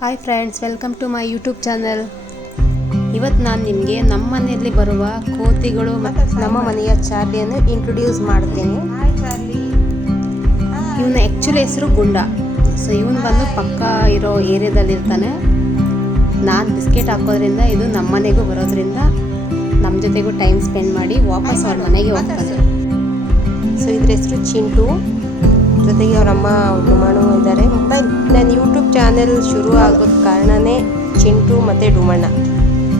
Hi friends, welcome to my YouTube channel. ಇವತ್ತು ನಾನು ನಿಮಗೆ ನಮ್ಮ ಮನೆಯಲ್ಲಿ ಬರುವ ಕೋತಿಗಳು ಮತ್ತು ನಮ್ಮ ಮನೆಯ ಚಾರ್ಲಿಯನ್ನು ಇಂಟ್ರೊಡ್ಯೂಸ್ ಮಾಡ್ತೀನಿ. ಇವನ ಆ್ಯಕ್ಚುಲಿ ಹೆಸರು ಗುಂಡ. ಸೊ ಇವನು ಬಂದು ಪಕ್ಕ ಇರೋ ಏರಿಯಾದಲ್ಲಿರ್ತಾನೆ. ನಾನು ಬಿಸ್ಕೆಟ್ ಹಾಕೋದ್ರಿಂದ ಇದು ನಮ್ಮ ಮನೆಗೂ ಬರೋದ್ರಿಂದ ನಮ್ಮ ಜೊತೆಗೂ ಟೈಮ್ ಸ್ಪೆಂಡ್ ಮಾಡಿ ವಾಪಸ್ ಅವ್ರ ಮನೆಗೆ ಹೋಗ್ತಾನೆ. ಸೊ ಇದ್ರ ಹೆಸರು ಚಿಂಟು, ಜೊತೆಗೆ ಅವರಮ್ಮ ಡುಮಣ್ಣು ಇದ್ದಾರೆ. ನನ್ನ ಯೂಟ್ಯೂಬ್ ಚಾನೆಲ್ ಶುರು ಆಗೋದು ಕಾರಣನೇ ಚಿಂಟು ಮತ್ತು ಡುಮಣ್ಣ.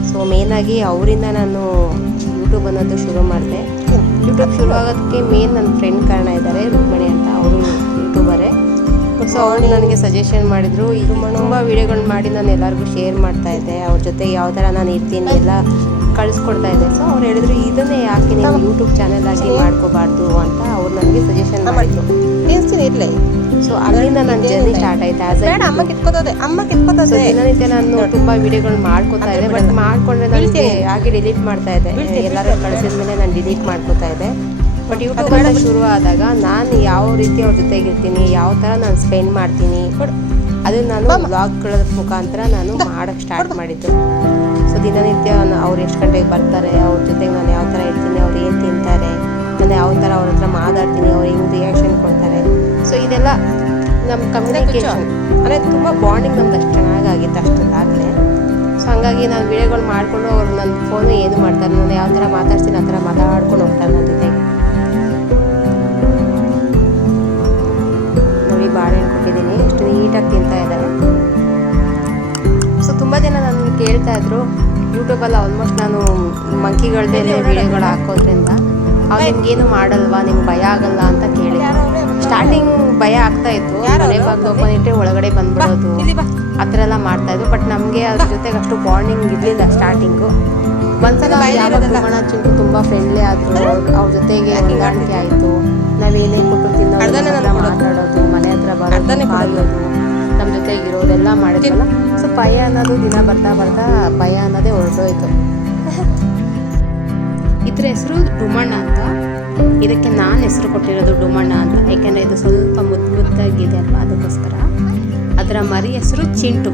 ಸೊ ಮೇನಾಗಿ ಅವರಿಂದ ನಾನು ಯೂಟ್ಯೂಬ್ ಅನ್ನೋದು ಶುರು ಮಾಡಿದೆ. ಯೂಟ್ಯೂಬ್ ಶುರು ಆಗೋದಕ್ಕೆ ಮೇನ್ ನನ್ನ ಫ್ರೆಂಡ್ ಕಾರಣ ಇದ್ದಾರೆ, ರುಕ್ಮಣಿ ಅಂತ. ಅವರು ಯೂಟ್ಯೂಬರೇ. ಸೊ ಅವ್ರು ನನಗೆ ಸಜೆಷನ್ ಮಾಡಿದರು. ಇದು ತುಂಬ ವೀಡಿಯೋಗಳನ್ನ ಮಾಡಿ ನಾನು ಎಲ್ಲರಿಗೂ ಶೇರ್ ಮಾಡ್ತಾಯಿದ್ದೆ. ಅವ್ರ ಜೊತೆ ಯಾವ ಥರ ನಾನು ಇರ್ತೀನಿ ಎಲ್ಲ ಕಳಿಸ್ಕೊಡ್ತಾ ಇದ್ದೆ. ಸೊ ಅವ್ರು ಹೇಳಿದ್ರು, ಇದನ್ನೇ ಯಾಕೆ ನೀವು ಯೂಟ್ಯೂಬ್ ಚಾನೆಲ್ ಆಗಿ ಮಾಡ್ಕೋಬಾರ್ದು ಅಂತ ಅವ್ರು ನನಗೆ ಸಜೆಷನ್ ಮಾಡಿದ್ರು. ಇರ್ಲಿ. ಸೊ ಅಲ್ಲಿಂದ ನನ್ನ ಜರ್ನಿ ಸ್ಟಾರ್ಟ್ ಆಯ್ತು. ದಿನನಿತ್ಯ ನಾನು ತುಂಬ ವಿಡಿಯೋಗಳು ಮಾಡ್ಕೋತಾ ಇದ್ದೆ, ಬಟ್ ಮಾಡ್ಕೊಂಡ್ರೆ ನನಗೆ ಹಾಗೆ ಡಿಲೀಟ್ ಮಾಡ್ತಾ ಇದ್ದೆ. ಎಲ್ಲರೂ ಕಳಿಸಿದ ಮೇಲೆ ನಾನು ಡಿಲೀಟ್ ಮಾಡ್ಕೋತಾ ಇದ್ದೆ. ಬಟ್ ಯೂಟ್ಯೂಬ್ ಎಲ್ಲ ಶುರು ಆದಾಗ ನಾನು ಯಾವ ರೀತಿ ಅವ್ರ ಜೊತೆಗಿರ್ತೀನಿ, ಯಾವ ಥರ ನಾನು ಸ್ಪೆಂಡ್ ಮಾಡ್ತೀನಿ, ಅದು ನಾನು ವ್ಲಾಗ್ಗಳ ಮುಖಾಂತರ ನಾನು ಮಾಡೋಕ್ಕೆ ಸ್ಟಾರ್ಟ್ ಮಾಡಿದ್ದು. ಸೊ ದಿನನಿತ್ಯ ಅವ್ರು ಎಷ್ಟು ಗಂಟೆಗೆ ಬರ್ತಾರೆ, ಅವ್ರ ಜೊತೆಗೆ ನಾನು ಯಾವ ಥರ ಇರ್ತೀನಿ, ಅವ್ರು ಏನು ತಿಂತಾರೆ, ನಾನು ಯಾವ ಥರ ಅವ್ರ ಹತ್ರ ಮಾತಾಡ್ತೀನಿ, ಅವ್ರು ಹೆಂಗೆ ರಿಯಾಕ್ಷನ್ ಕೊಡ್ತಾರೆ. ಸೊ ಇದೆಲ್ಲ ನಮ್ಮ ಕಮ್ಯುನಿಕೇಷನ್ ಅಂದರೆ ತುಂಬ ಬಾಂಡಿಂಗ್ ನಮ್ದು ಅಷ್ಟು ಚೆನ್ನಾಗಾಗಿತ್ತು ಅಷ್ಟೊಂದಾಗಲೇ. ಸೊ ಹಾಗಾಗಿ ನಾನು ವಿಡಿಯೋಗಳು ಮಾಡಿಕೊಂಡು ಅವ್ರು ನನ್ನ ಫೋನು ಏನು ಮಾಡ್ತಾರೆ, ನಾನು ಯಾವ ಥರ ಮಾತಾಡ್ತೀನಿ ಆ ಥರ ಮಾತಾಡ್ಕೊಂಡು ಹೋಗ್ತಾರೆ ನನ್ನ ಜೊತೆಗೆ. ನೋಡಿ ಬಾಳೆಹಣ್ಣು ಕೊಟ್ಟಿದ್ದೀನಿ, ಎಷ್ಟು ನೀಟಾಗಿ ತಿಂತಾ ಇದ್ದಾರೆ. ಸೊ ತುಂಬ ಜನ ನನ್ನ ಕೇಳ್ತಾ ಇದ್ರು, ಯೂಟ್ಯೂಬಲ್ಲಿ ಆಲ್ಮೋಸ್ಟ್ ನಾನು ಮಂಕಿಗಳದ್ದೇ ವಿಡಿಯೋಗಳು ಹಾಕೋದ್ರಿಂದ ಅವ್ರು ನಿಮ್ಗೇನು ಮಾಡಲ್ವಾ, ನಿಮ್ಗೆ ಭಯ ಆಗಲ್ಲ ಅಂತ ಕೇಳಿ. ಸ್ಟಾರ್ಟಿಂಗ್ ಭಯ ಆಗ್ತಾ ಇತ್ತು, ಮನೆ ಬಾಗಿಲು ಓಪನ್ ಇಟ್ಟರೆ ಒಳಗಡೆ ಬಂದ್ಬಿಡೋದು ಆ ಥರ ಎಲ್ಲ ಮಾಡ್ತಾಯಿದ್ರು. ಬಟ್ ನಮಗೆ ಅದ್ರ ಜೊತೆಗೆ ಅಷ್ಟು ಬಾಂಡಿಂಗ್ ಇರಲಿಲ್ಲ ಸ್ಟಾರ್ಟಿಂಗು. ಒಂದ್ಸಲ ಯಾವಾಗ ಡುಮಣ್ಣ ಚಿಂಟು ತುಂಬ ಫ್ರೆಂಡ್ಲಿ ಆದರು, ಅವ್ರ ಜೊತೆಗೆ ಹೊಂದಾಣಿಕೆ ಆಯಿತು. ನಾವೇನೇ ಕೊಟ್ಟು ತಿನ್ನೋದು, ಮಾತಾಡೋದು, ಮನೆ ಹತ್ರ ಬರೋದು, ಕಾಯೋದು, ನಮ್ಮ ಜೊತೆಗೆ ಇರೋದೆಲ್ಲ ಮಾಡಿದ್ವಲ್ಲ. ಸೊ ಭಯ ಅನ್ನೋದು ದಿನ ಬರ್ತಾ ಬರ್ತಾ ಭಯ ಅನ್ನೋದೇ ಹೊರಟೋಯ್ತು. ಇದ್ರ ಹೆಸರು ಡುಮಣ್ಣ ಅಂತ. ಇದಕ್ಕೆ ನಾನು ಹೆಸರು ಕೊಟ್ಟಿರೋದು ಡುಮಣ್ಣ ಅಂತ, ಯಾಕೆಂದರೆ ಇದು ಸ್ವಲ್ಪ ಮುದ್ದಾಗಿದೆ ಅಲ್ವಾ, ಅದಕ್ಕೋಸ್ಕರ. ಅದರ ಮರಿ ಹೆಸರು ಚಿಂಟು.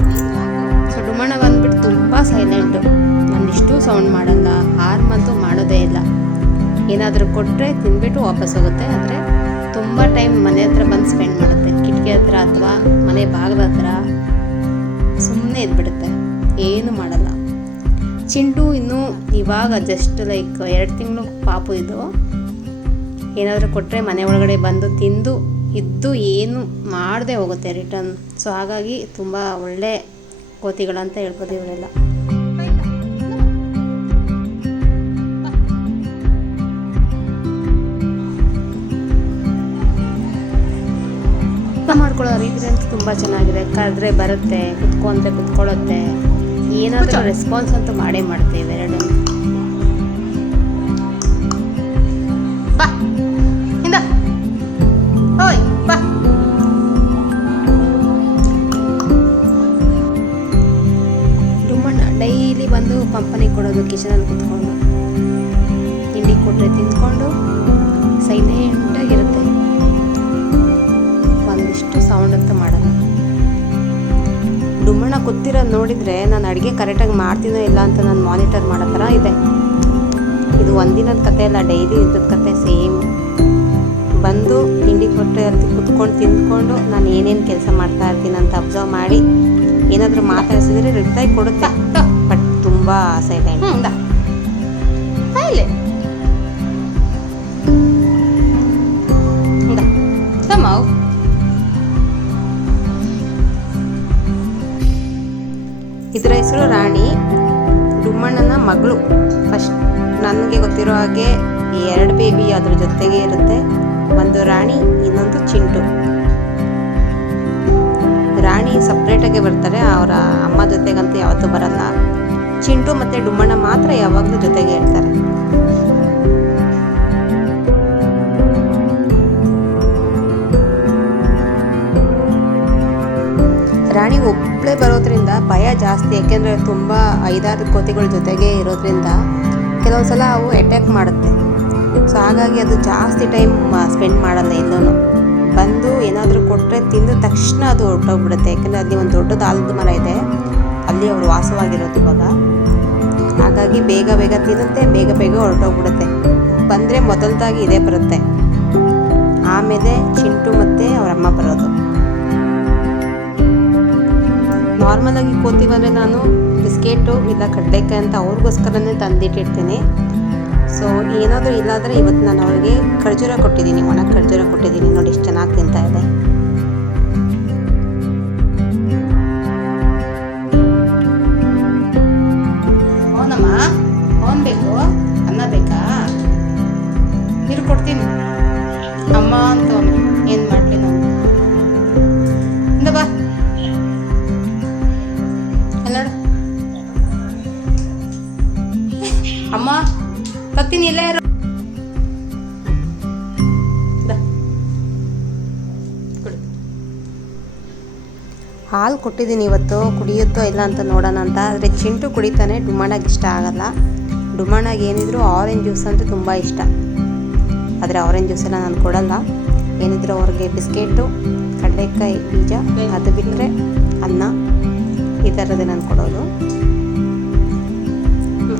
ಸೊ ಡುಮಣ್ಣ ಬಂದ್ಬಿಟ್ಟು ತುಂಬ ಸೈಲೆಂಟು, ನಾನು ಇಷ್ಟು ಸೌಂಡ್ ಮಾಡಲ್ಲ, ಹಾರ್ಮಂತೂ ಮಾಡೋದೇ ಇಲ್ಲ. ಏನಾದರೂ ಕೊಟ್ಟರೆ ತಿಂದ್ಬಿಟ್ಟು ವಾಪಸ್ ಹೋಗುತ್ತೆ. ಆದರೆ ತುಂಬ ಟೈಮ್ ಮನೆ ಹತ್ರ ಬಂದು ಸ್ಪೆಂಡ್ ಮಾಡುತ್ತೆ, ಕಿಟಕಿ ಹತ್ರ ಅಥವಾ ಮನೆ ಬಾಗಿಲ ಹತ್ರ ಸುಮ್ಮನೆ ಇದ್ಬಿಡುತ್ತೆ, ಏನು ಮಾಡಲ್ಲ. ಚಿಂಟು ಇನ್ನೂ ಇವಾಗ ಜಸ್ಟ್ ಲೈಕ್ 2 ತಿಂಗಳು ಪಾಪು. ಇದು ಏನಾದರೂ ಕೊಟ್ಟರೆ ಮನೆ ಒಳಗಡೆ ಬಂದು ತಿಂದು ಇದ್ದು ಏನು ಮಾಡದೆ ಹೋಗುತ್ತೆ ರಿಟರ್ನ್. ಸೊ ಹಾಗಾಗಿ ತುಂಬ ಒಳ್ಳೆ ಕೋತಿಗಳಂತ ಹೇಳ್ಬೋದು ಇವರೆಲ್ಲ. ಮಾಡ್ಕೊಳ್ಳೋ ರೀತಿ ಅಂತೂ ತುಂಬ ಚೆನ್ನಾಗಿದೆ. ಕರೆದ್ರೆ ಬರುತ್ತೆ, ಕುತ್ಕೊಂಡ್ರೆ ಕುತ್ಕೊಳ್ಳುತ್ತೆ, ಏನಾದರೂ ರೆಸ್ಪಾನ್ಸ್ ಅಂತೂ ಮಾಡೇ ಮಾಡ್ತೇವೆ ಇವೆರಡೂ. ಡುಮಣ್ಣ ಡೈಲಿ ಬಂದು ಪಂಪನಿಗೆ ಕೊಡೋದು, ಕಿಚನಲ್ಲಿ ಕುತ್ಕೊಂಡು ತಿಂಡಿ ಕೊಟ್ಟರೆ ತಿಂದ್ಕೊಂಡು ಸೈಲೆಂಟಾಗಿರುತ್ತೆ, ಒಂದಿಷ್ಟು ಸೌಂಡ್ ಅಂತ ಮಾಡಲ್ಲ. ಡುಮಣ್ಣ ಕೂತಿರೋದು ನೋಡಿದರೆ ನಾನು ಅಡುಗೆ ಕರೆಕ್ಟಾಗಿ ಮಾಡ್ತೀನೋ ಇಲ್ಲ ಅಂತ ನಾನು ಮಾನಿಟರ್ ಮಾಡೋ ಥರ ಇದೆ. ಇದು ಒಂದಿನದ ಕತೆ ಅಲ್ಲ, ಡೈಲಿ ಇದ್ದದ ಕತೆ ಸೇಮ್. ಬಂದು ತಿಂಡಿ ಕೊಟ್ಟರೆ ಅಲ್ಲಿ ಕುತ್ಕೊಂಡು ತಿಂದ್ಕೊಂಡು ನಾನು ಏನೇನು ಕೆಲಸ ಮಾಡ್ತಾ ಇರ್ತೀನಿ ಅಂತ ಅಬ್ಸರ್ವ್ ಮಾಡಿ ಏನಾದರೂ ಮಾತಾಡಿಸಿದ್ರೆ ರಿಪ್ಲೈ ಕೊಡುತ್ತೆ. ಬಟ್ ತುಂಬ ಸೈಲೆಂಟ್. ಇದರ ಹೆಸರು ರಾಣಿ, ಡುಮಣ್ಣನ ಮಗಳು. ಫಸ್ಟ್ ನನಗೆ ಗೊತ್ತಿರೋ ಹಾಗೆ 2 ಬೇಬಿ ಅದ್ರ ಜೊತೆಗೆ ಇರುತ್ತೆ. ಒಂದು ರಾಣಿ, ಇನ್ನೊಂದು ಚಿಂಟು. ರಾಣಿ ಸಪ್ರೇಟಾಗೆ ಬರ್ತಾರೆ, ಅವರ ಅಮ್ಮ ಜೊತೆಗಂತೂ ಯಾವತ್ತೂ ಬರಲ್ಲ. ಚಿಂಟು ಮತ್ತು ಡುಮಣ್ಣ ಮಾತ್ರ ಯಾವಾಗಲೂ ಜೊತೆಗೆ ಇರ್ತಾರೆ. ರಾಣಿ ಒಬ್ಬಳೇ ಬರೋದ್ರಿಂದ ಭಯ ಜಾಸ್ತಿ, ಯಾಕೆಂದರೆ ತುಂಬ 5-6 ಕೋತಿಗಳ ಜೊತೆಗೆ ಇರೋದ್ರಿಂದ ಕೆಲವೊಂದು ಸಲ ಅವು ಅಟ್ಯಾಕ್ ಮಾಡುತ್ತೆ. ಸೊ ಹಾಗಾಗಿ ಅದು ಜಾಸ್ತಿ ಟೈಮ್ ಸ್ಪೆಂಡ್ ಮಾಡಲ್ಲ ಎಲ್ಲೂ. ಬಂದು ಏನಾದರೂ ಕೊಟ್ಟರೆ ತಿಂದ ತಕ್ಷಣ ಅದು ಹೊರಟೋಗ್ಬಿಡುತ್ತೆ. ಯಾಕಂದರೆ ಅಲ್ಲಿ ಒಂದು ದೊಡ್ಡದು ಆಲದ ಮರ ಇದೆ, ಅಲ್ಲಿ ಅವರು ವಾಸವಾಗಿರೋದು ಇವಾಗ. ಹಾಗಾಗಿ ಬೇಗ ಬೇಗ ತಿನ್ನುತ್ತೆ, ಬೇಗ ಬೇಗ ಹೊರಟೋಗ್ಬಿಡುತ್ತೆ. ಬಂದರೆ ಮೊದಲದಾಗಿ ಇದೇ ಬರುತ್ತೆ, ಆಮೇಲೆ ಚಿಂಟು ಮತ್ತು ಅವರಮ್ಮ ಬರೋದು. ನಾರ್ಮಲಾಗಿ ಕೋತಿ ಬಂದರೆ ನಾನು ಬಿಸ್ಕೆಟು ಇಲ್ಲ ಕಡಲೆಕಾಯಿ ಅಂತ ಅವ್ರಿಗೋಸ್ಕರನೇ ತಂದಿಟ್ಟಿರ್ತೀನಿ. ಸೊ ಏನಾದರೂ ಇಲ್ಲಾದರೆ ಇವತ್ತು ನಾನು ಅವರಿಗೆ ಖರ್ಜೂರ ಕೊಟ್ಟಿದ್ದೀನಿ, ಒಣ ಖರ್ಜೂರ ಕೊಟ್ಟಿದ್ದೀನಿ. ನೋಡಿ ಎಷ್ಟು ಚೆನ್ನಾಗಿ ತಿಂತಾ ಇದೆ. ಅವನಮ್ಮ ಅವನು ಬೇಕು, ಅನ್ನ ಬೇಕಾ? ನೀರು ಕೊಡ್ತೀನಿ ಅಮ್ಮ ಅಂತ. ಅವನು ಏನು ಮಾಡಲಿ ನಾವು ಇಂದ ಬಾ ಎಲ್ಲಾಡು ಅಮ್ಮ ತತ್ತೀನಿ ಎಲ್ಲ ಯಾರು ಹಾಲು ಕೊಟ್ಟಿದ್ದೀನಿ ಇವತ್ತು, ಕುಡಿಯುತ್ತೋ ಇಲ್ಲ ಅಂತ ನೋಡೋಣ ಅಂತ. ಆದರೆ ಚಿಂಟು ಕುಡಿತಾನೆ, ಡುಮಾಣಾಗೆ ಇಷ್ಟ ಆಗಲ್ಲ. ಡುಮಾಣಾಗೆ ಏನಿದ್ರು ಆರೆಂಜ್ ಜ್ಯೂಸ್ ಅಂದರೆ ತುಂಬ ಇಷ್ಟ. ಆದರೆ ಆರೆಂಜ್ ಜ್ಯೂಸ್ ಎಲ್ಲ ನಾನು ಕೊಡಲ್ಲ. ಏನಿದ್ರು ಅವ್ರಿಗೆ ಬಿಸ್ಕೆಟು, ಕಡಲೆಕಾಯಿ ಬೀಜ, ಅದು ಬಿಟ್ಟರೆ ಅನ್ನ, ಈ ಥರದೇ ನಾನು ಕೊಡೋದು.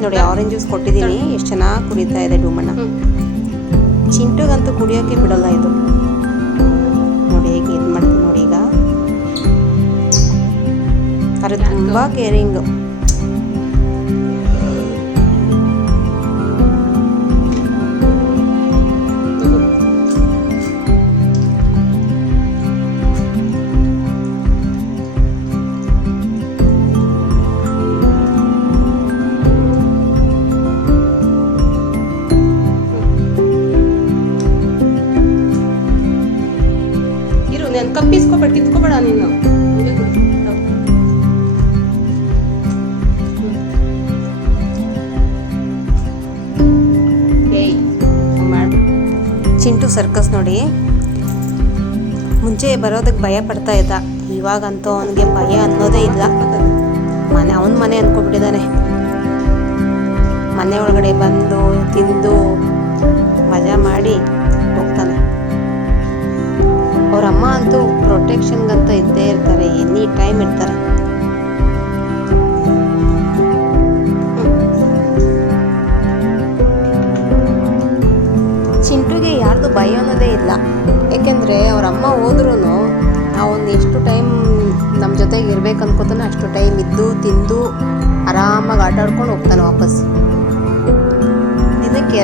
ನೋಡಿ ಆರೆಂಜ್ ಜ್ಯೂಸ್ ಕೊಟ್ಟಿದ್ದೀನಿ, ಎಷ್ಟು ಚೆನ್ನಾಗಿ ಕುಡಿತಾ ಇದೆ ಡುಮಣ್ಣ. ಚಿಂಟುಗಂತೂ ಕುಡಿಯೋಕ್ಕೆ ಬಿಡೋಲ್ಲ ಇದು. ನೋಡಿ ಹೇಗೆ ಇದು ಮಾಡ್ತೀನಿ ನೋಡಿ. ಈಗ ಅದು ತುಂಬ ಕೇರಿಂಗು. ಕಪ್ಪಿಸ್ಕೊಬೇಡ, ಕಿತ್ಕೋಬೇಡ ನೀನು. ಚಿಂಟು ಸರ್ಕಸ್ ನೋಡಿ, ಮುಂಚೆ ಬರೋದಕ್ಕೆ ಭಯ ಪಡ್ತಾ ಇದ್ದ, ಇವಾಗಂತೂ ಅವನಿಗೆ ಭಯ ಅನ್ನೋದೇ ಇಲ್ಲ. ಅವನ ಮನೆ ಅಂದ್ಕೊಬಿಟ್ಟಿದ್ದಾನೆ. ಮನೆ ಒಳಗಡೆ ಬಂದು ತಿಂದು ಮಜಾ ಮಾಡಿ ಹೋಗ್ತಾನೆ. ಅವರಮ್ಮ ಅಂತೂ ಪ್ರೊಟೆಕ್ಷನ್ಗಂತ ಇದ್ದೇ ಇರ್ತಾರೆ, ಎನಿ ಟೈಮ್ ಇರ್ತಾರೆ. ಚಿಂಟುಗೆ ಯಾರ್ದು ಭಯ ಅನ್ನೋದೇ ಇಲ್ಲ. ಏಕೆಂದರೆ ಅವರಮ್ಮ ಹೋದ್ರೂ ಅವನು ಎಷ್ಟು ಟೈಮ್ ನಮ್ಮ ಜೊತೆಗೆ ಇರ್ಬೇಕು ಅನ್ಕೋತಾನೆ ಅಷ್ಟು ಟೈಮ್ ಇದ್ದು ತಿಂದು ಆರಾಮಾಗಿ ಆಟ ಆಡ್ಕೊಂಡು ಹೋಗ್ತಾನೆ ವಾಪಸ್. ದಿನಕ್ಕೆ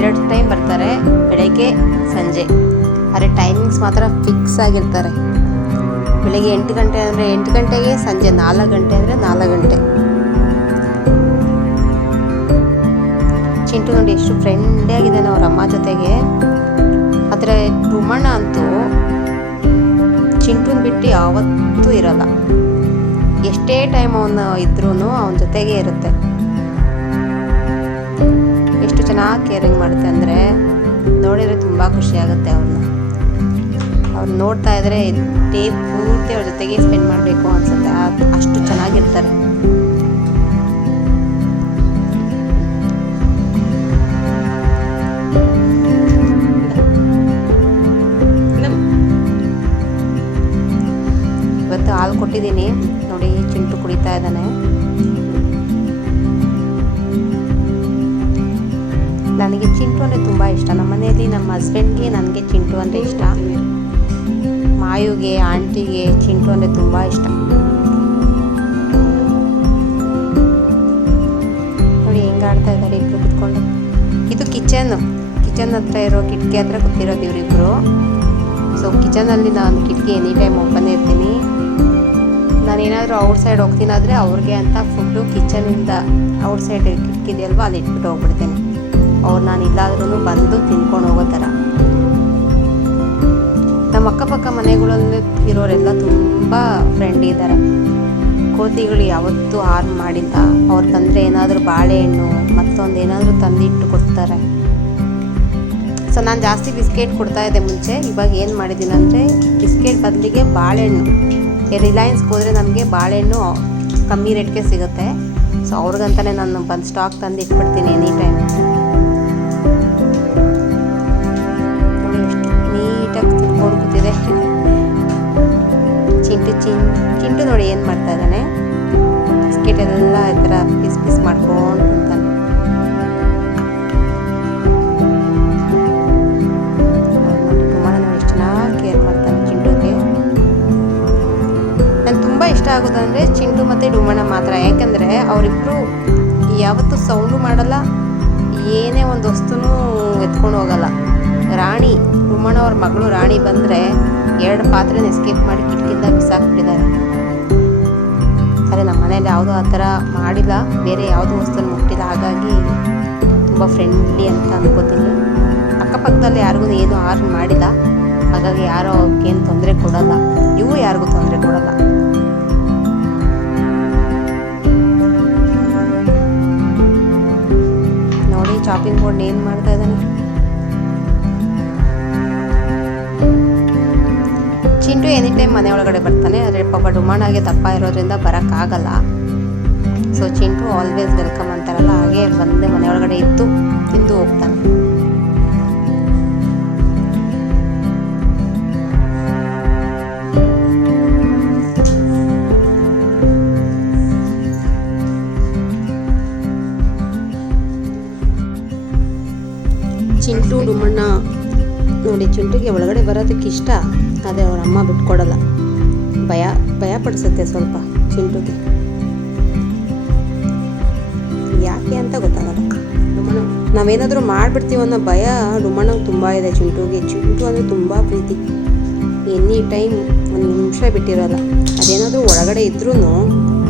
ಎರಡು ಟೈಮ್ ಬರ್ತಾರೆ, ಬೆಳಗ್ಗೆ ಸಂಜೆ. ಆದರೆ ಟೈಮಿಂಗ್ಸ್ ಮಾತ್ರ ಫಿಕ್ಸ್ ಆಗಿರ್ತಾರೆ. ಬೆಳಗ್ಗೆ 8 ಗಂಟೆ ಅಂದರೆ 8 ಗಂಟೆಗೆ, ಸಂಜೆ 4 ಗಂಟೆ ಅಂದರೆ 4 ಗಂಟೆ. ಚಿಂಟು ನೋಡಿ ಎಷ್ಟು ಫ್ರೆಂಡೇ ಆಗಿದ್ದಾನೆ ಅವ್ರ ಅಮ್ಮ ಜೊತೆಗೆ. ಆದರೆ ಡುಮಣ್ಣ ಅಂತೂ ಚಿಂಟುನ ಬಿಟ್ಟು ಯಾವತ್ತೂ ಇರಲ್ಲ. ಎಷ್ಟೇ ಟೈಮ್ ಅವನು ಇದ್ರೂ ಅವನ ಜೊತೆಗೆ ಇರುತ್ತೆ. ಎಷ್ಟು ಚೆನ್ನಾಗಿ ಕೇರಿಂಗ್ ಮಾಡುತ್ತೆ ಅಂದರೆ ನೋಡಿದರೆ ತುಂಬ ಖುಷಿ ಆಗುತ್ತೆ. ಅವ್ರು ನೋಡ್ತಾ ಇದ್ರೆ ಡೇ ಪೂರ್ತಿ ಅವ್ರ ಜೊತೆಗೆ ಸ್ಪೆಂಡ್ ಮಾಡಬೇಕು ಅನ್ಸುತ್ತೆ, ಅಷ್ಟು ಚೆನ್ನಾಗಿರ್ತಾರೆ. ಇವತ್ತು ಹಾಲು ಕೊಟ್ಟಿದ್ದೀನಿ ನೋಡಿ, ಚಿಂಟು ಕುಡಿತಾ ಇದ್ದಾನೆ. ನನಗೆ ಚಿಂಟು ಅಂದರೆ ತುಂಬ ಇಷ್ಟ. ನಮ್ಮ ಮನೆಯಲ್ಲಿ ನಮ್ಮ ಹಸ್ಬೆಂಡ್ಗೆ, ನನಗೆ ಚಿಂಟು ಅಂದರೆ ಇಷ್ಟ. ಮಾಯುಗೆ, ಆಂಟಿಗೆ ಚಿಂಟು ಅಂದರೆ ತುಂಬ ಇಷ್ಟ. ನೋಡಿ ಹೆಂಗೆ ಆಡ್ತಾ ಇದ್ದಾರೆ ಇಬ್ಬರು ಕುತ್ಕೊಂಡು. ಇದು ಕಿಚನ್ ಹತ್ರ ಇರೋ ಕಿಟಕಿ ಹತ್ರ ಕೂತಿರೋದು ಇವರಿಬ್ಬರು. ಸೊ ಕಿಚನಲ್ಲಿ ನಾನು ಕಿಟಕಿ ಎನಿ ಟೈಮ್ ಓಪನ್ ಇರ್ತೀನಿ. ನಾನೇನಾದರೂ ಔಟ್ ಸೈಡ್ ಹೋಗ್ತೀನಾದರೆ ಅವ್ರಿಗೆ ಅಂತ ಫುಡ್ಡು ಕಿಚನಿಂದ ಔಟ್ ಸೈಡ್ ಕಿಟಕಿದೆಯಲ್ವ ಅಲ್ಲಿ ಇಟ್ಬಿಟ್ಟು ಹೋಗ್ಬಿಡ್ತೇನೆ. ಅವ್ರು ನಾನು ಇಲ್ಲಾದ್ರೂ ಬಂದು ತಿನ್ಕೊಂಡು ಹೋಗೋ ಥರ. ನಮ್ಮ ಅಕ್ಕಪಕ್ಕ ಮನೆಗಳಲ್ಲಿ ಇರೋರೆಲ್ಲ ತುಂಬ ಫ್ರೆಂಡ್ಲಿ ಇದ್ದಾರೆ. ಕೋತಿಗಳು ಯಾವತ್ತೂ ಹಾರ್ಮ್ ಮಾಡಿಲ್ಲ. ಅವ್ರು ತಂದರೆ ಏನಾದರೂ ಬಾಳೆಹಣ್ಣು ಮತ್ತೊಂದು ಏನಾದರೂ ತಂದಿಟ್ಟು ಕೊಡ್ತಾರೆ. ಸೊ ನಾನು ಜಾಸ್ತಿ ಬಿಸ್ಕೆಟ್ ಕೊಡ್ತಾಯಿದ್ದೆ ಮುಂಚೆ. ಇವಾಗ ಏನು ಮಾಡಿದ್ದೀನಿ ಅಂದರೆ ಬಿಸ್ಕೆಟ್ ಬದಲಿಗೆ ಬಾಳೆಹಣ್ಣು. ರಿಲಯನ್ಸ್ಗೆ ಹೋದರೆ ನಮಗೆ ಬಾಳೆಹಣ್ಣು ಕಮ್ಮಿ ರೇಟ್ಗೆ ಸಿಗುತ್ತೆ. ಸೊ ಅವ್ರಿಗಂತಲೇ ನಾನು ಬಂದು ಸ್ಟಾಕ್ ತಂದು ಇಟ್ಬಿಡ್ತೀನಿ ಎನಿ ಟೈಮ್. ನೋಡಿ ಎಷ್ಟು ನೀಟಾಗಿ ತಿನ್ಕೊಂಡು ಕೂತಿದೆ. ಚಿಂಟು ನೋಡಿ ಏನು ಮಾಡ್ತಾ ಇದ್ದಾನೆ, ಬಿಸ್ಕೆಟ್ ಎಲ್ಲ ಈ ಥರ ಪೀಸ್ ಪೀಸ್ ಮಾಡ್ಕೊಂಡು ತಿಂತಾನೆ. ನೋಡಿ ಎಷ್ಟು ಚೆನ್ನಾಗಿ ಕೇರ್ ಮಾಡ್ತಾನೆ ಚಿಂಟುಗೆ. ನಂಗೆ ತುಂಬ ಇಷ್ಟ ಆಗೋದಂದರೆ ಚಿಂಟು ಮತ್ತು ಡುಮಣ ಮಾತ್ರ. ಯಾಕೆಂದರೆ ಅವರಿಬ್ಬರು ಯಾವತ್ತೂ ಸೌಂಡು ಮಾಡಲ್ಲ, ಏನೇ ಒಂದು ವಸ್ತುನೂ ಎತ್ಕೊಂಡು ಹೋಗಲ್ಲ. ರಾಣಿ ಡುಮಣ ಅವ್ರ ಮಗಳು ರಾಣಿ ಬಂದರೆ 2 ಪಾತ್ರೆನ ಎಸ್ಕೇಪ್ ಮಾಡಿ ಕಿಟಕಿಯಿಂದ ಬಿಸಾಕ್ಬಿಟ್ಟಿದ್ದಾರೆ. ಆದರೆ ನಮ್ಮ ಮನೇಲಿ ಯಾವುದೂ ಆ ಥರ ಮಾಡಿಲ್ಲ, ಬೇರೆ ಯಾವುದೋ ವಸ್ತುನ ಮುಟ್ಟಿಲ್ಲ. ಹಾಗಾಗಿ ತುಂಬ ಫ್ರೆಂಡ್ಲಿ ಅಂತ ಅನ್ಕೋತೀನಿ. ಅಕ್ಕಪಕ್ಕದಲ್ಲಿ ಯಾರಿಗೂ ಏನೂ ಆರ್ನ್ ಮಾಡಿಲ್ಲ, ಹಾಗಾಗಿ ಯಾರೋ ಅವಕ್ಕೇನು ತೊಂದರೆ ಕೊಡಲ್ಲ, ಇವು ಯಾರಿಗೂ ತೊಂದರೆ ಕೊಡಲ್ಲ. ನೋಡಿ ಚಾಪಿಂಗ್ ಬೋರ್ಡ್ ಏನು ಮಾಡ್ತಾ ಇದ್ದಾನೆ. ಚಿಂಟು ಎನಿ ಟೈಮ್ ಮನೆ ಒಳಗಡೆ ಬರ್ತಾನೆ, ಆದರೆ ಪಾಪ ಡುಮಣಗೆ ದಪ್ಪ ಇರೋದ್ರಿಂದ ಬರೋಕ್ಕಾಗಲ್ಲ. ಸೊ ಚಿಂಟು ಆಲ್ವೇಸ್ ವೆಲ್ಕಮ್ ಅಂತಾರಲ್ಲ, ಹಾಗೆ ಬಂದು ಮನೆ ಒಳಗಡೆ ಇದ್ದು ತಿಂದು ಹೋಗ್ತಾನೆ. ಚಿಂಟು ಡುಮಣ್ಣ ನೋಡಿ, ಚಿಂಟುಗೆ ಒಳಗಡೆ ಬರೋದಕ್ಕೆ ಇಷ್ಟ, ಆದರೆ ಅವ್ರ ಅಮ್ಮ ಬಿಟ್ಕೊಡಲ್ಲ. ಭಯ ಪಡಿಸುತ್ತೆ ಸ್ವಲ್ಪ ಚಿಂಟುಗೆ, ಯಾಕೆ ಅಂತ ಗೊತ್ತಾಗಲ್ಲ. ನಾವೇನಾದರೂ ಮಾಡಿಬಿಡ್ತೀವಿ ಅನ್ನೋ ಭಯ ಡುಮಣ್ಣಗೆ ತುಂಬ ಇದೆ. ಚಿಂಟು ಅಂದರೆ ತುಂಬ ಪ್ರೀತಿ, ಎನಿ ಟೈಮ್ 1 ನಿಮಿಷ ಬಿಟ್ಟಿರೋಲ್ಲ. ಅದೇನಾದರೂ ಒಳಗಡೆ ಇದ್ರೂ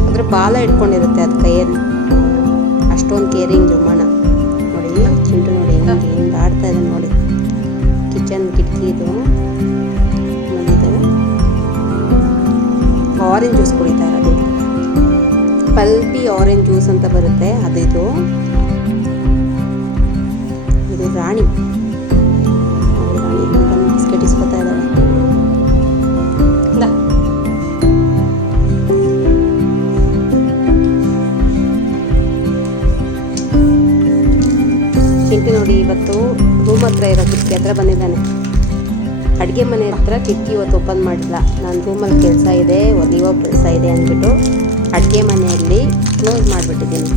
ಅದ್ರ ಬಾಲ ಇಟ್ಕೊಂಡಿರುತ್ತೆ ಅದು ಕೈಯಲ್ಲಿ, ಅಷ್ಟೊಂದು ಕೇರಿಂಗ್ ಡುಮಣ್ಣ. ನೋಡಿ ಚಿಂಟು ನೋಡಿ ಹೆಂಗೆ ಆಡ್ತಾ ಇದೆ ನೋಡಿ. ಕಿಚನ್ ಕಿಟಕಿದು ಬಂದಿದ್ದು ಆರೆಂಜ್ ಜ್ಯೂಸ್ ಕುಡಿತಾ ಇರೋದು, ಪಲ್ಪಿ ಆರೆಂಜ್ ಜ್ಯೂಸ್ ಅಂತ ಬರುತ್ತೆ ಅದು. ಇದು ರಾಣಿ ಬಿಸ್ಕೆಟ್ ಇಸ್ಕೊತಾ ಇದ್ದಾಳೆ. ಚಿಂಟು ನೋಡಿ ಇವತ್ತು ರೂಮ್ ಹತ್ರ ಇರೋ ಕಿಟಕಿ ಹತ್ರ ಬಂದಿದ್ದಾನೆ. ಅಡುಗೆ ಮನೆ ಹತ್ರ ಕಿಟಕಿ ಇವತ್ತು ಓಪನ್ ಮಾಡಿಲ್ಲ. ನಾನು ರೂಮಲ್ಲಿ ಕೆಲಸ ಇದೆ, ಒಲಿಯೋ ಕೆಲಸ ಇದೆ ಅಂದ್ಬಿಟ್ಟು ಅಡುಗೆ ಮನೆಯಲ್ಲಿ ಕ್ಲೋಸ್ ಮಾಡಿಬಿಟ್ಟಿದ್ದೀನಿ.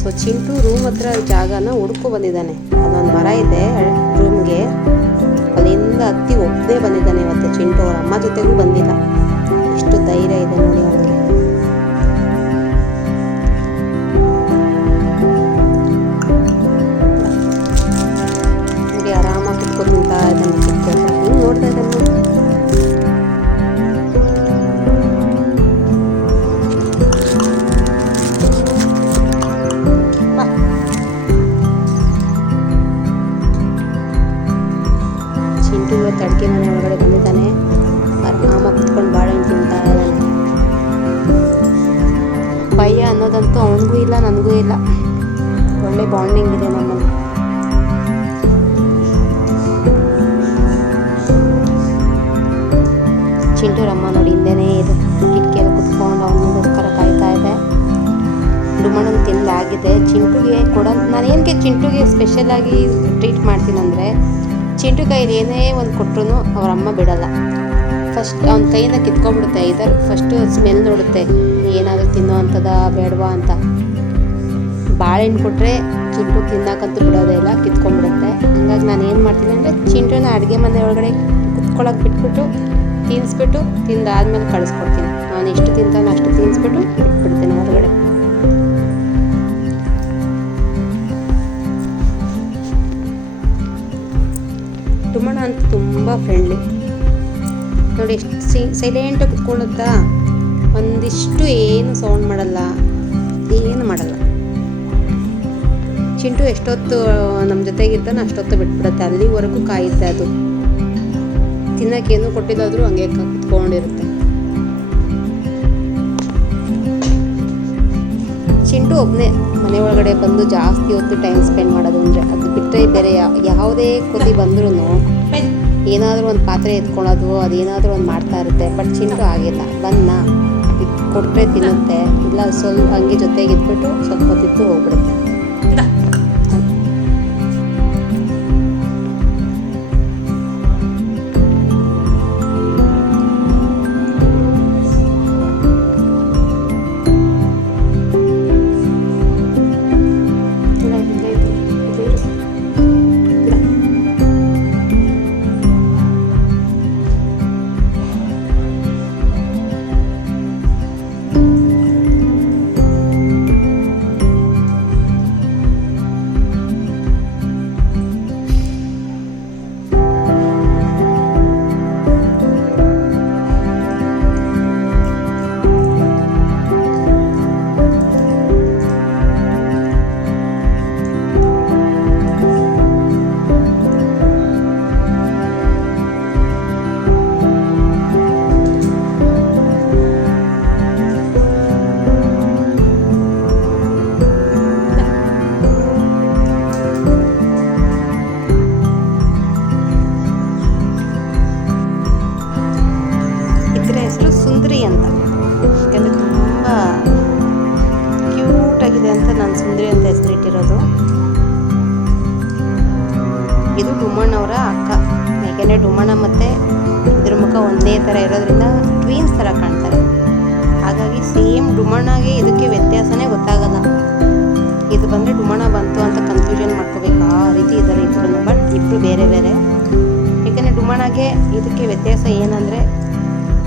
ಸೊ ಚಿಂಟು ರೂಮ್ ಹತ್ರ ಜಾಗನ ಹುಡ್ಕೊ ಬಂದಿದ್ದಾನೆ. ಅದೊಂದು ಮರ ಇದೆ ರೂಮ್ಗೆ, ಅಲ್ಲಿಂದ ಹತ್ತಿ ಒಬ್ಬನೇ ಬಂದಿದ್ದಾನೆ ಇವತ್ತು ಚಿಂಟು. ಅವ್ರ ಅಮ್ಮ ಜೊತೆಗೂ ಬಂದಿಲ್ಲ. ಎಷ್ಟು ಧೈರ್ಯ ಇದೆ ನೋಡಿ ಅವನಿಗೆ. ಆರಾಮಾಗಿ ಕುತ್ಕೊಂತ ಇದ್ದಾನೆ ಕಿಟಕಿ ಹತ್ರ, ಹಿಂಗೆ ನೋಡ್ತಾ ಇದ್ದಾನೆ. ಚಿಂಟು ಇವತ್ತು ಅಡುಗೆ ಮನೆ ಒಳಗಡೆ ಬಂದಿದ್ದಾನೆ, ಆರಾಮಾಗಿ ಕುತ್ಕೊಂಡು ಬಾಳೆಹಣ್ಣು ತಿಂತಾ ಇದ್ದಾನೆ. ಭಯ ಅನ್ನೋದಂತೂ ಅವನಿಗೂ ಇಲ್ಲ, ನನಗೂ ಇಲ್ಲ. ಒಳ್ಳೆ ಬಾಂಡಿಂಗ್ ಇದೆ ನಮ್ಮಲ್ಲಿ. ಚಿಂಟು ರಮ್ಮ ನೋಡಿ ಹಿಂದೆನೇ ಇದೆ, ಕಿಟಕಿಯಲ್ಲಿ ಕುತ್ಕೊಂಡು ಅವನಿಗೋಸ್ಕರ ಕಾಯ್ತಾ ಇದೆ. ಡುಮಣ್ಣನ ತಿಂದಾಗಿದೆ. ಚಿಂಟುಗೆ ನಾನು ಏನಕ್ಕೆ ಚಿಂಟುಗೆ ಸ್ಪೆಷಲಾಗಿ ಟ್ರೀಟ್ ಮಾಡ್ತೀನಂದರೆ, ಚಿಂಟು ಕೈಯಲ್ಲಿ ಏನೇ ಒಂದು ಕೊಟ್ಟರು ಅವ್ರ ಅಮ್ಮ ಬಿಡಲ್ಲ. ಫಸ್ಟ್ ಅವ್ನ ಕೈಯಿಂದ ಕಿತ್ಕೊಂಡ್ಬಿಡುತ್ತೆ. ಇದರ ಫಸ್ಟು ಸ್ಮೆಲ್ ನೋಡುತ್ತೆ, ಏನಾದರೂ ತಿನ್ನೋ ಅಂಥದ ಬೇಡವಾ ಅಂತ. ಬಾಳೆಹಣ್ಣು ಕೊಟ್ಟರೆ ಚಿಂಟು ತಿನ್ನೋಕ್ಕಂತೂ ಬಿಡೋದೇ ಇಲ್ಲ, ಕಿತ್ಕೊಂಡ್ಬಿಡುತ್ತೆ. ಹಂಗಾಗಿ ನಾನು ಏನು ಮಾಡ್ತೀನಿ ಅಂದರೆ, ಚಿಂಟುನ ಅಡುಗೆ ಮನೆ ಒಳಗಡೆ ಕುತ್ಕೊಳ್ಳೋಕೆ ಬಿಟ್ಬಿಟ್ಟು ತಿನ್ನಿಸ್ಬಿಟ್ಟು ತಿಂದಾದ್ಮೇಲೆ ಕಳಿಸ್ಕೊಡ್ತೀನಿ. ನಾನು ಎಷ್ಟು ತಿಂತಾನೋ ಅಷ್ಟು ತಿನ್ನಿಸ್ಬಿಟ್ಟು ಬಿಟ್ಬಿಡ್ತೀನಿ ಹೊರಗಡೆ. ಡುಮಣ್ಣ ಅಂತ ತುಂಬ ಫ್ರೆಂಡ್ಲಿ ನೋಡಿ, ಎಷ್ಟು ಸೈಲೆಂಟಾಗಿ ಕುತ್ಕೊಳ್ಳುತ್ತಾ. ಒಂದಿಷ್ಟು ಏನು ಸೌಂಡ್ ಮಾಡಲ್ಲ, ಏನು ಮಾಡಲ್ಲ. ಚಿಂಟು ಎಷ್ಟೊತ್ತು ನಮ್ಮ ಜೊತೆಗಿರ್ತಾನೆ ಅಷ್ಟೊತ್ತು ಬಿಟ್ಬಿಡುತ್ತೆ, ಅಲ್ಲಿವರೆಗೂ ಕಾಯುತ್ತೆ ಅದು. ತಿನ್ನೋಕ್ಕೇನು ಕೊಟ್ಟಿದ್ದಾದರೂ ಹಂಗೆ ಕುತ್ಕೊಂಡಿರುತ್ತೆ. ಚಿಂಟು ಒಬ್ಬನೇ ಮನೆ ಒಳಗಡೆ ಬಂದು ಜಾಸ್ತಿ ಹೊತ್ತು ಟೈಮ್ ಸ್ಪೆಂಡ್ ಮಾಡೋದು ಅಂದರೆ, ಅದು ಬಿಟ್ಟರೆ ಬೇರೆ ಯಾವುದೇ ಕೊದ್ದಿ ಬಂದ್ರೂ ಏನಾದರೂ ಒಂದು ಪಾತ್ರೆ ಎತ್ಕೊಳ್ಳೋದು, ಅದೇನಾದರೂ ಒಂದು ಮಾಡ್ತಾ ಇರುತ್ತೆ. ಬಟ್ ಚಿಂಟು ಆಗಿಲ್ಲ, ಬನ್ನ ಕೊಟ್ಟರೆ ತಿನ್ನುತ್ತೆ, ಇಲ್ಲ ಸ್ವಲ್ಪ ಹಂಗೆ ಜೊತೆಗೆ ಇದ್ಬಿಟ್ಟು ಸ್ವಲ್ಪ ಹೊತ್ತಿದ್ದು ಹೋಗ್ಬಿಡುತ್ತೆ. ಇಟ್ಟಿರೋದು. ಇದು ಡುಮ್ಮಣ್ಣವರ ಅಕ್ಕ. ಯಾಕೆಂದರೆ ಡುಮ್ಮಣ್ಣ ಮತ್ತು ಇದ್ರ ಮುಖ ಒಂದೇ ಥರ ಇರೋದ್ರಿಂದ ಟ್ವೀನ್ಸ್ ಥರ ಕಾಣ್ತಾರೆ. ಹಾಗಾಗಿ ಸೇಮ್ ಡುಮ್ಮಣ್ಣಗೆ ಇದಕ್ಕೆ ವ್ಯತ್ಯಾಸನೇ ಗೊತ್ತಾಗಲ್ಲ. ಇದು ಬಂದರೆ ಡುಮ್ಮಣ್ಣ ಬಂತು ಅಂತ ಕನ್ಫ್ಯೂಷನ್ ಮಾಡ್ಕೋಬೇಕು, ಆ ರೀತಿ ಇದ್ದಾರೆ ಇಬ್ಬರು. ಬಟ್ ಇಬ್ಬರು ಬೇರೆ ಬೇರೆ. ಯಾಕೆಂದರೆ ಡುಮ್ಮಣ್ಣಗೆ ಇದಕ್ಕೆ ವ್ಯತ್ಯಾಸ ಏನಂದರೆ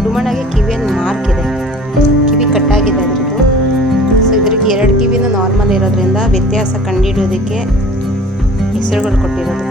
ಡುಮ್ಮಣ್ಣಗೆ ಕಿವಿಯಲ್ಲಿ ಮಾರ್ಕ್ ಇದೆ, ಕಿವಿ ಕಟ್ಟಾಗಿದೆ ಅದರದ್ದು. ಸೊ ಇದ್ರಿಗೆ 2 ಕಿವಿನೂ ನಾರ್ಮಲ್ ಇರೋದ್ರಿಂದ ವ್ಯತ್ಯಾಸ ಕಂಡುಹಿಡಿಯೋದಕ್ಕೆ ಹೆಸರುಗಳು ಕೊಟ್ಟಿರೋದು.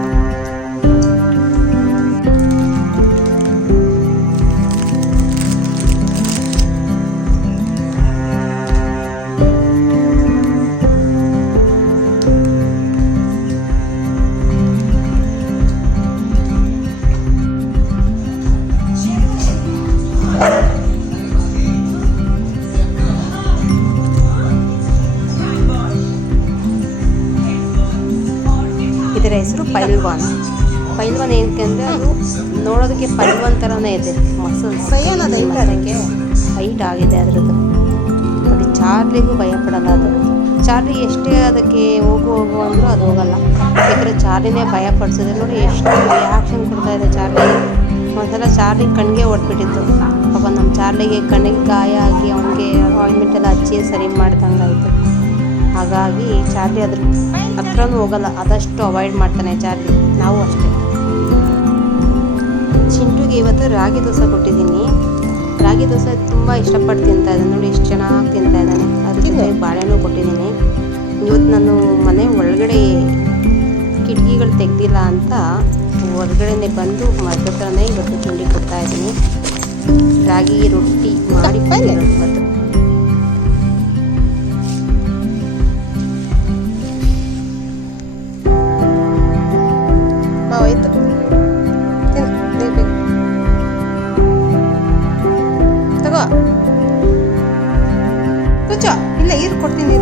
ಇದರ ಹೆಸರು ಪೈಲ್ವಾನ್. ಪೈಲ್ವಾನ್ ಏನಕ್ಕೆ ಅಂದರೆ ಅದು ನೋಡೋದಕ್ಕೆ ಪೈಲ್ವಾನ್ ಥರನೇ ಇದೆ, ಮಸಲ್ಸ್ ಅದಕ್ಕೆ ಹೈಟ್ ಆಗಿದೆ ಅದರದ್ದು. ನೋಡಿ ಚಾರ್ಲಿಗೂ ಭಯಪಡಲ್ಲ ಅದು. ಚಾರ್ಲಿ ಎಷ್ಟೇ ಅದಕ್ಕೆ ಹೋಗು ಅಂದರೂ ಅದು ಹೋಗಲ್ಲ. ಯಾಕಂದರೆ ಚಾರ್ಲಿನೇ ಭಯ ಪಡಿಸಿದ್ರೆ ನೋಡಿ ಎಷ್ಟು ರಿಯಾಕ್ಷನ್ ಕೊಡ್ತಾ ಇದೆ ಚಾರ್ಲಿ. ಒಂದ್ಸಲ ಚಾರ್ಲಿ ಕಣ್ಣಿಗೆ ಹೊಡ್ಬಿಟ್ಟಿತ್ತು. ಪಾಪ ನಮ್ಮ ಚಾರ್ಲಿಗೆ ಕಣ್ಣಿಗೆ ಗಾಯ ಆಗಿ ಅವನಿಗೆ ಆಯಿಂಟ್ಮೆಂಟ್ ಎಲ್ಲ ಹಚ್ಚಿ ಸರಿ ಮಾಡ್ದಂಗಾಯಿತು. ಹಾಗಾಗಿ ಚಾರ್ಲಿ ಅದ್ರ ಹತ್ರನೂ ಹೋಗಲ್ಲ, ಆದಷ್ಟು ಅವಾಯ್ಡ್ ಮಾಡ್ತಾನೆ ಚಾರ್ಲಿ. ನಾವು ಅಷ್ಟೇ. ಚಿಂಟುಗೆ ಇವತ್ತು ರಾಗಿ ದೋಸೆ ಕೊಟ್ಟಿದ್ದೀನಿ. ರಾಗಿ ದೋಸೆ ತುಂಬ ಇಷ್ಟಪಟ್ಟು ತಿಂತಾ ಇದ್ದಾನೆ. ನೋಡಿ ಎಷ್ಟು ಚೆನ್ನಾಗಿ ತಿಂತಾ ಇದ್ದಾನೆ. ಅದಕ್ಕೆ ಬಾಳೆನೂ ಕೊಟ್ಟಿದ್ದೀನಿ. ಇವತ್ತು ನಾನು ಮನೆ ಒಳಗಡೆ ಕಿಟಕಿಗಳು ತೆಗ್ದಿಲ್ಲ ಅಂತ ಹೊರಗಡೆನೆ ಬಂದು ಮರದ ಹತ್ರನೇ ಇವತ್ತು ತಿಂಡಿ ಕೊಡ್ತಾ ಇದ್ದೀನಿ. ರಾಗಿ ರೊಟ್ಟಿ ಮಾಡಿ ಇವತ್ತು. ಆಯಿತು ತಗೋ ಕೂಚೋ. ಇಲ್ಲ, ಕೊಡ್ತೀನಿ.